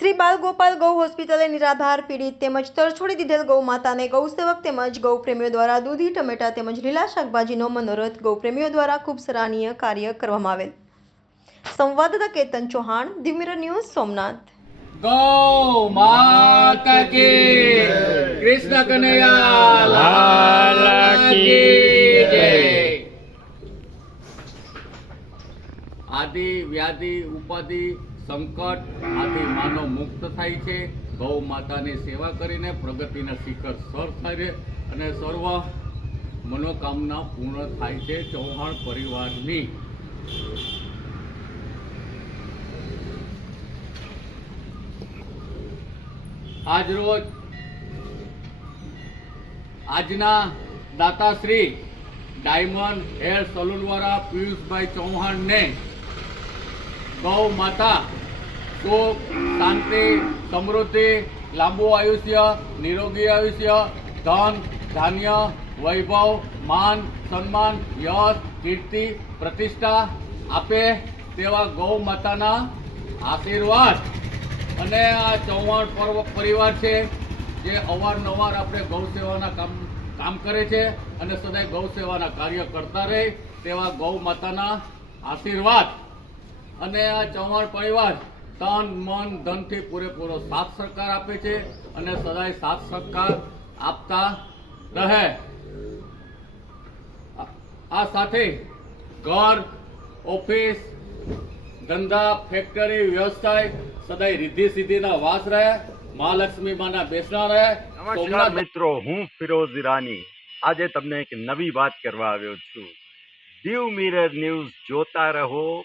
શ્રી બાલ ગોપાલ ગૌ હોસ્પિટલે નિરાધાર પીડિત તેમજ તરછોડી દીધેલ ગૌ માતાને ગૌસેવક તેમજ ગૌ પ્રેમીઓ દ્વારા દૂધી, ટમેટા તેમજ લીલા શાકભાજીનો મનોરથ ગૌ પ્રેમીઓ દ્વારા ખૂબ સરાહનીય કાર્ય કરવામાં આવેલ. સંવાદદાતા કેતન ચૌહાણ ધીમીર ન્યૂઝ, સોમનાથ. ગૌ માતા કી કૃષ્ણ કનૈયા આદિ, વ્યાધિ, ઉપાધિ સંકટ આથી માનવ મુક્ત થાય છે. ગૌ માતાની સેવા કરીને પ્રગતિના શિખર સર થાય અને સર્વ મનોકામના પૂર્ણ થાય છે ચૌહાણ પરિવારની. આજ રોજ આજના દાતાશ્રી ડાયમંડ હેર સલૂન વાળા પિયુષભાઈ ચૌહાણને ગૌ માતા સુખ શાંતિ, સમૃદ્ધિ, લાંબુ આયુષ્ય, નિરોગી આયુષ્ય, ધન, ધાન્ય, વૈભવ, માન, સન્માન, યશ, કીર્તિ, પ્રતિષ્ઠા આપે તેવા ગૌ માતાના આશીર્વાદ. અને આ ચૌહાણ પર્વ પરિવાર છે, જે અવારનવાર આપણે ગૌ સેવાના કામ કામ કરે છે અને સદાય ગૌ સેવાના કાર્ય કરતા રહે તેવા ગૌ માતાના આશીર્વાદ. અને આ ચૌહાણ પરિવાર તન મન ધનથી પૂરેપૂરો સાથ સરકાર આપે છે અને સદાય સાથ સરકાર આપતા રહે. આ- સાથે ઘર ઓફિસ ધંધા ફેક્ટરી વ્યવસાય સદાય રિદ્ધિ સિદ્ધિના વાસ રહે. મહાલક્ષ્મી માના બેસના રહે. નમસ્કાર મિત્રો હું ફિરોઝ ઈરાની. આજે તમને એક નવી વાત કરવા આવ્યો છું. દીવ મિરર ન્યૂઝ જોતા રહો.